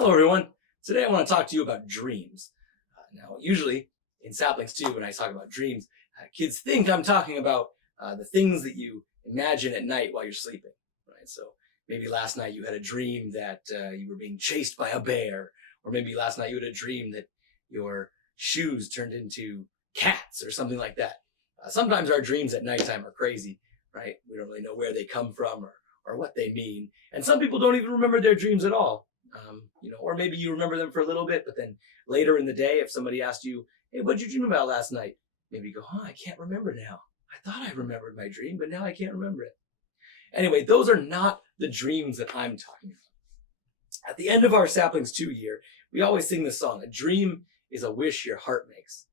Hello everyone. Today I want to talk to you about dreams. Now usually in Saplings 2 when I talk about dreams, kids think I'm talking about the things that you imagine at night while you're sleeping. Right? So maybe last night you had a dream that you were being chased by a bear, or maybe last night you had a dream that your shoes turned into cats or something like that. Sometimes our dreams at nighttime are crazy, right? We don't really know where they come from or what they mean. And some people don't even remember their dreams at all. Or maybe you remember them for a little bit, but then later in the day, if somebody asked you, hey, what did you dream about last night? Maybe you go, I can't remember now. I thought I remembered my dream, but now I can't remember it. Anyway, those are not the dreams that I'm talking about. At the end of our Saplings 2 year, we always sing this song, a dream is a wish your heart makes.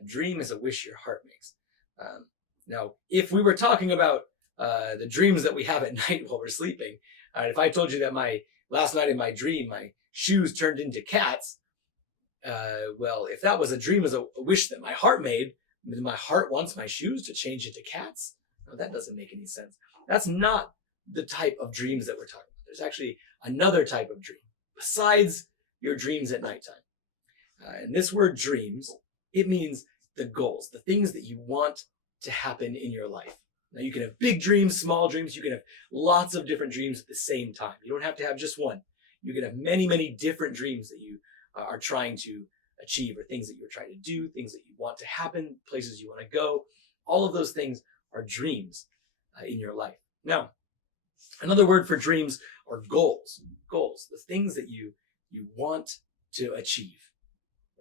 A dream is a wish your heart makes. Now, if we were talking about the dreams that we have at night while we're sleeping, if I told you that last night in my dream, my shoes turned into cats, well, if that was a dream as a wish that my heart made, my heart wants my shoes to change into cats? No, that doesn't make any sense. That's not the type of dreams that we're talking about. There's actually another type of dream besides your dreams at nighttime. And this word dreams, it means the goals, the things that you want to happen in your life. Now you can have big dreams, small dreams. You can have lots of different dreams at the same time. You don't have to have just one. You can have many, many different dreams that you are trying to achieve, or things that you're trying to do, things that you want to happen, places you want to go. All of those things are dreams in your life. Now, another word for dreams are goals. Goals, the things that you want to achieve,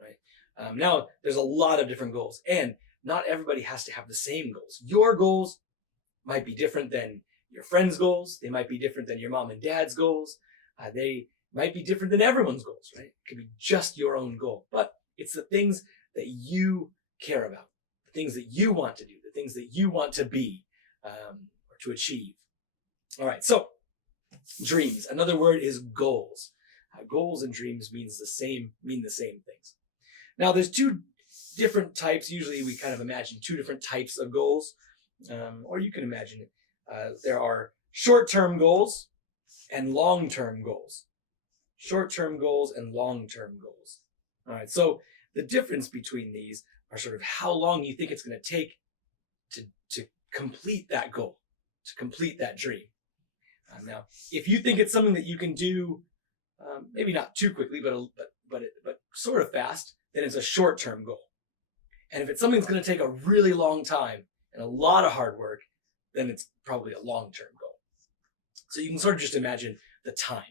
right? Now, there's a lot of different goals, and not everybody has to have the same goals. Your goals might be different than your friends' goals. They might be different than your mom and dad's goals. They might be different than everyone's goals, right? It could be just your own goal, but it's the things that you care about, the things that you want to do, the things that you want to be or to achieve. All right, so dreams. Another word is goals. Goals and dreams mean the same things. Now, there's two different types. Usually we kind of imagine two different types of goals, or you can imagine it. There are short-term goals and long-term goals. Short-term goals and long-term goals. All right, so the difference between these are sort of how long you think it's going to take to complete that goal, to complete that dream. Now, if you think it's something that you can do, maybe not too quickly, but sort of fast, then it's a short-term goal. And if it's something that's going to take a really long time and a lot of hard work, then it's probably a long-term goal. So you can sort of just imagine the time.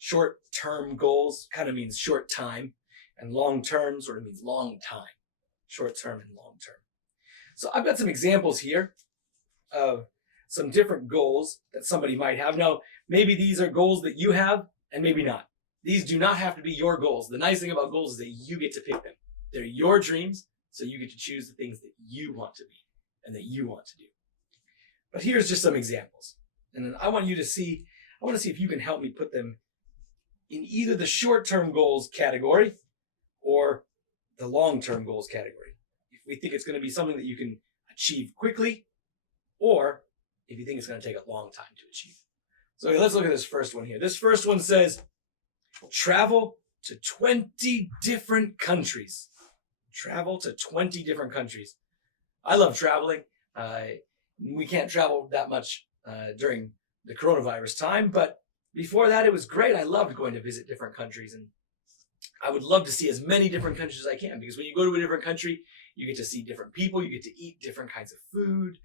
Short-term goals kind of means short time, and long-term sort of means long time. Short-term and long-term. So I've got some examples here of some different goals that somebody might have. Now, maybe these are goals that you have, and maybe not. These do not have to be your goals. The nice thing about goals is that you get to pick them. They're your dreams, so you get to choose the things that you want to be and that you want to do. But here's just some examples. And then I want to see if you can help me put them in either the short-term goals category or the long-term goals category. If we think it's going to be something that you can achieve quickly, or if you think it's going to take a long time to achieve. So let's look at this first one here. This first one says, travel to 20 different countries. Travel to 20 different countries. I love traveling. We can't travel that much during the coronavirus time, but before that, it was great. I loved going to visit different countries, and I would love to see as many different countries as I can, because when you go to a different country, you get to see different people, you get to eat different kinds of food,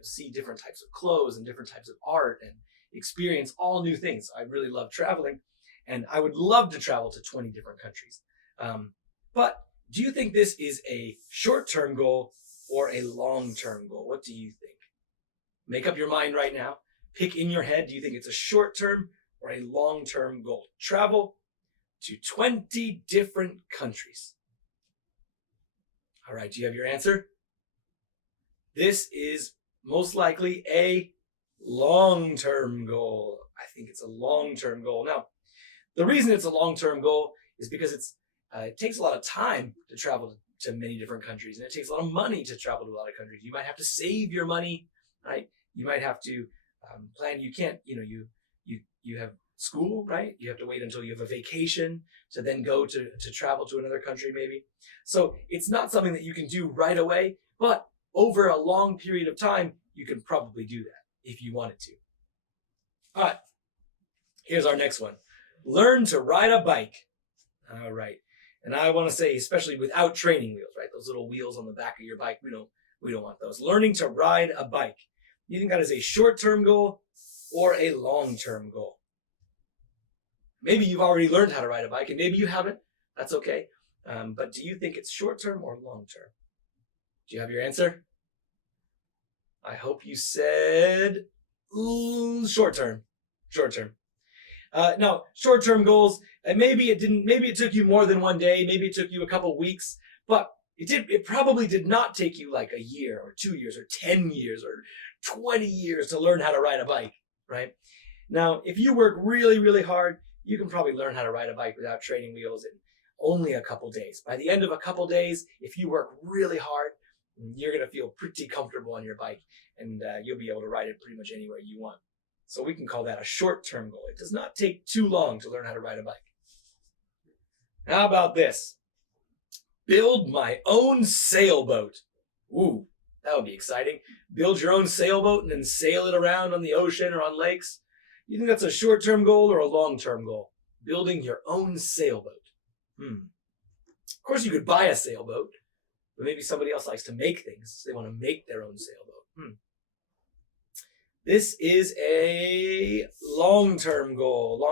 see different types of clothes and different types of art, and experience all new things. I really love traveling, and I would love to travel to 20 different countries. But do you think this is a short-term goal or a long-term goal? What do you think? Make up your mind right now. Pick in your head, do you think it's a short-term or a long-term goal? Travel to 20 different countries. All right, do you have your answer? This is most likely a long-term goal. I think it's a long-term goal. Now, the reason it's a long-term goal is because it takes a lot of time to travel to many different countries, and it takes a lot of money to travel to a lot of countries. You might have to save your money, right? You might have to plan. You can't, you have school, right? You have to wait until you have a vacation to then go to travel to another country maybe. So it's not something that you can do right away, but over a long period of time, you can probably do that if you wanted to. All right, here's our next one. Learn to ride a bike. All right. And I want to say, especially without training wheels, right? Those little wheels on the back of your bike, we don't want those. Learning to ride a bike. You think that is a short-term goal or a long-term goal? Maybe you've already learned how to ride a bike, and maybe you haven't. That's okay. But do you think it's short-term or long-term? Do you have your answer? I hope you said short-term. Short-term. Now, short-term goals, and maybe it took you more than one day, maybe it took you a couple weeks, but it probably did not take you like a year or 2 years or 10 years or 20 years to learn how to ride a bike, right? Now, if you work really, really hard, you can probably learn how to ride a bike without training wheels in only a couple days. By the end of a couple days, if you work really hard, you're going to feel pretty comfortable on your bike, and you'll be able to ride it pretty much anywhere you want. So we can call that a short-term goal. It does not take too long to learn how to ride a bike. How about this? Build my own sailboat. Ooh, that would be exciting. Build your own sailboat and then sail it around on the ocean or on lakes. You think that's a short-term goal or a long-term goal? Building your own sailboat. Of course, you could buy a sailboat, but maybe somebody else likes to make things. They want to make their own sailboat. This is a long-term goal,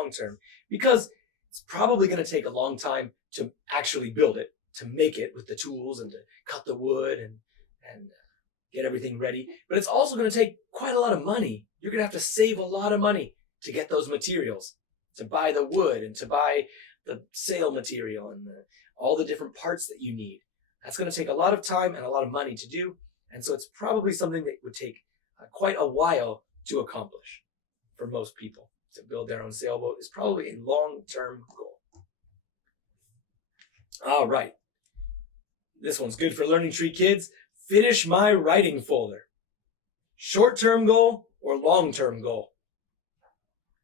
because it's probably going to take a long time to actually build it, to make it with the tools and to cut the wood and get everything ready. But it's also going to take quite a lot of money. You're going to have to save a lot of money to get those materials, to buy the wood and to buy the sail material and all the different parts that you need. That's going to take a lot of time and a lot of money to do. And so it's probably something that would take quite a while to accomplish for most people. To build their own sailboat is probably a long-term goal. All right. This one's good for Learning Tree kids. Finish my writing folder. Short-term goal or long-term goal?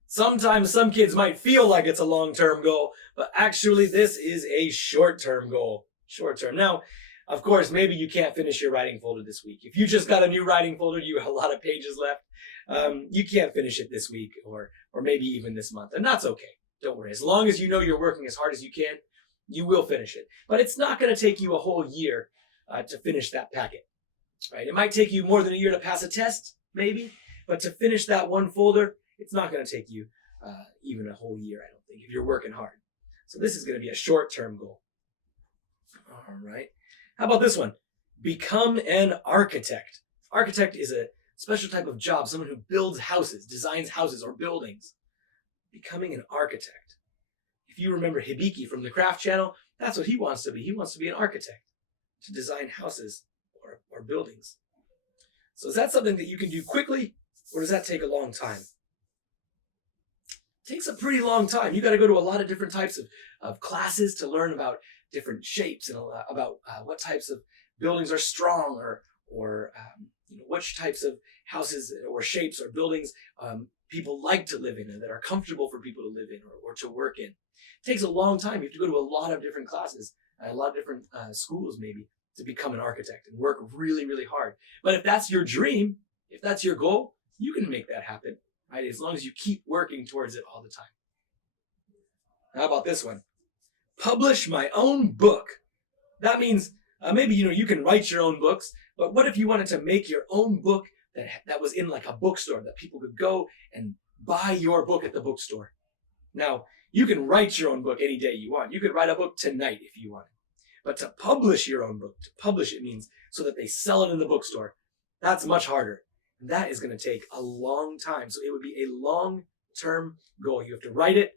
Sometimes some kids might feel like it's a long-term goal, but actually this is a short-term goal. Short-term. Now, of course, maybe you can't finish your writing folder this week. If you just got a new writing folder, you have a lot of pages left, you can't finish it this week or maybe even this month. And that's okay. Don't worry. As long as you know you're working as hard as you can, you will finish it. But it's not going to take you a whole year to finish that packet. Right? It might take you more than a year to pass a test, maybe. But to finish that one folder, it's not going to take you even a whole year, I don't think, if you're working hard. So this is going to be a short-term goal. All right. How about this one? Become an architect. Architect is a special type of job, someone who builds houses, designs houses or buildings. Becoming an architect. If you remember Hibiki from the Craft Channel, that's what he wants to be. He wants to be an architect, to design houses or buildings. So is that something that you can do quickly, or does that take a long time? It takes a pretty long time. You got to go to a lot of different types of classes to learn about different shapes and about what types of buildings are strong or which types of houses or shapes or buildings people like to live in and that are comfortable for people to live in or to work in. It takes a long time. You have to go to a lot of different classes, a lot of different schools maybe, to become an architect and work really, really hard. But if that's your dream, if that's your goal, you can make that happen, right? As long as you keep working towards it all the time. How about this one? Publish my own book. That means maybe you can write your own books, but what if you wanted to make your own book that was in like a bookstore that people could go and buy your book at the bookstore? Now, you can write your own book any day you want. You could write a book tonight if you wanted. But to publish your own book, to publish it means so that they sell it in the bookstore, that's much harder. And that is going to take a long time. So it would be a long-term goal. You have to write it.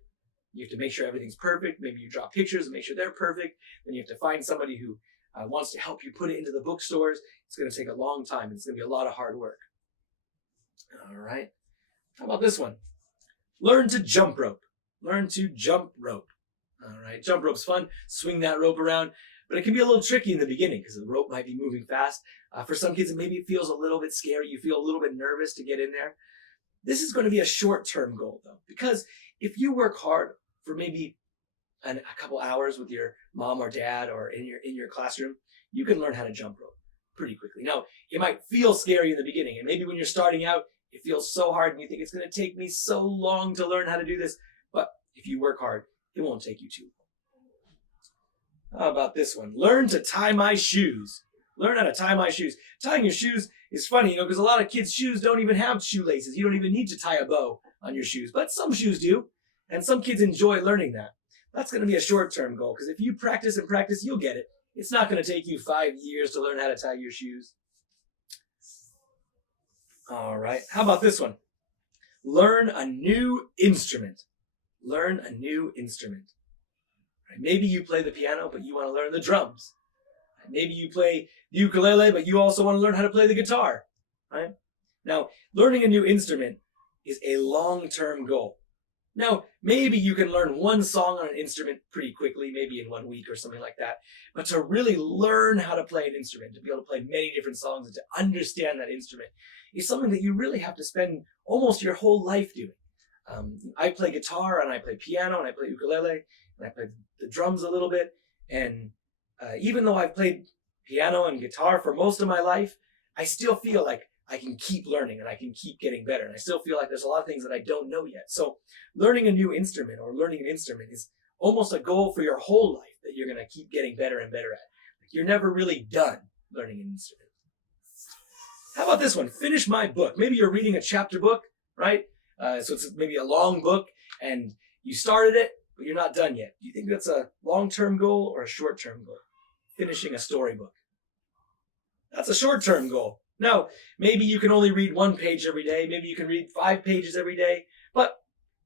You have to make sure everything's perfect. Maybe you draw pictures and make sure they're perfect. Then you have to find somebody who wants to help you put it into the bookstores. It's going to take a long time. It's going to be a lot of hard work. All right. How about this one? Learn to jump rope. Learn to jump rope. All right. Jump rope's fun. Swing that rope around. But it can be a little tricky in the beginning because the rope might be moving fast. For some kids, maybe it feels a little bit scary. You feel a little bit nervous to get in there. this is going to be a short-term goal though, because if you work hard for maybe a couple hours with your mom or dad or in your classroom, you can learn how to jump rope pretty quickly. Now, it might feel scary in the beginning, and maybe when you're starting out, it feels so hard and you think it's going to take me so long to learn how to do this. But if you work hard, it won't take you too long. How about this one? Learn to tie my shoes. Learn how to tie my shoes. Tying your shoes is funny, because a lot of kids' shoes don't even have shoelaces. You don't even need to tie a bow on your shoes, but some shoes do, and some kids enjoy learning that. That's going to be a short-term goal, because if you practice and practice, you'll get it. It's not going to take you 5 years to learn how to tie your shoes. All right. How about this one? Learn a new instrument. Learn a new instrument. Maybe you play the piano, but you want to learn the drums. Maybe you play the ukulele, but you also want to learn how to play the guitar. Right? Now, learning a new instrument is a long-term goal. Now, maybe you can learn one song on an instrument pretty quickly, maybe in 1 week or something like that. But to really learn how to play an instrument, to be able to play many different songs and to understand that instrument, is something that you really have to spend almost your whole life doing. I play guitar, and I play piano, and I play ukulele, and I play the drums a little bit. And even though I've played piano and guitar for most of my life, I still feel like I can keep learning and I can keep getting better. And I still feel like there's a lot of things that I don't know yet. So learning a new instrument or learning an instrument is almost a goal for your whole life that you're going to keep getting better and better at. You're never really done learning an instrument. How about this one? Finish my book. Maybe you're reading a chapter book, right? So it's maybe a long book and you started it, but you're not done yet. Do you think that's a long-term goal or a short-term goal? Finishing a storybook. That's a short-term goal. Now, maybe you can only read 1 page every day. Maybe you can read 5 pages every day. But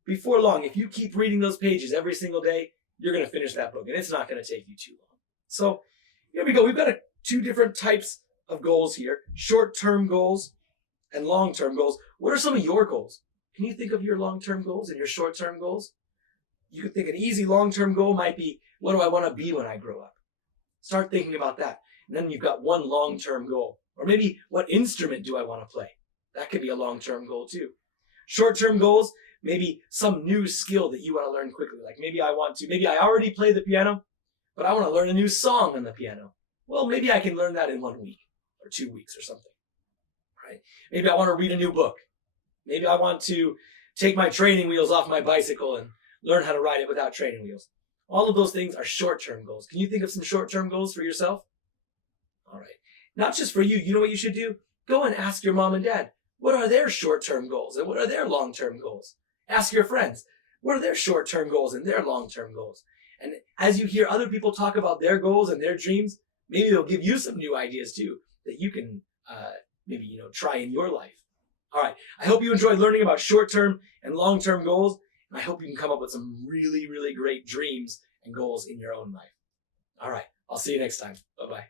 before long, if you keep reading those pages every single day, you're going to finish that book, and it's not going to take you too long. So here we go. We've got 2 different types of goals here, short-term goals and long-term goals. What are some of your goals? Can you think of your long-term goals and your short-term goals? You could think an easy long-term goal might be, what do I want to be when I grow up? Start thinking about that. And then you've got one long-term goal. Or maybe, what instrument do I want to play? That could be a long-term goal too. Short-term goals, maybe some new skill that you want to learn quickly. Like maybe I already play the piano, but I want to learn a new song on the piano. Well, maybe I can learn that in 1 week or 2 weeks or something. Right? Maybe I want to read a new book. Maybe I want to take my training wheels off my bicycle and learn how to ride it without training wheels. All of those things are short-term goals. Can you think of some short-term goals for yourself? All right. Not just for you. You know what you should do? Go and ask your mom and dad, what are their short-term goals and what are their long-term goals? Ask your friends, what are their short-term goals and their long-term goals? And as you hear other people talk about their goals and their dreams, maybe they'll give you some new ideas too that you can maybe try in your life. All right. I hope you enjoyed learning about short-term and long-term goals, and I hope you can come up with some really, really great dreams and goals in your own life. All right. I'll see you next time. Bye-bye.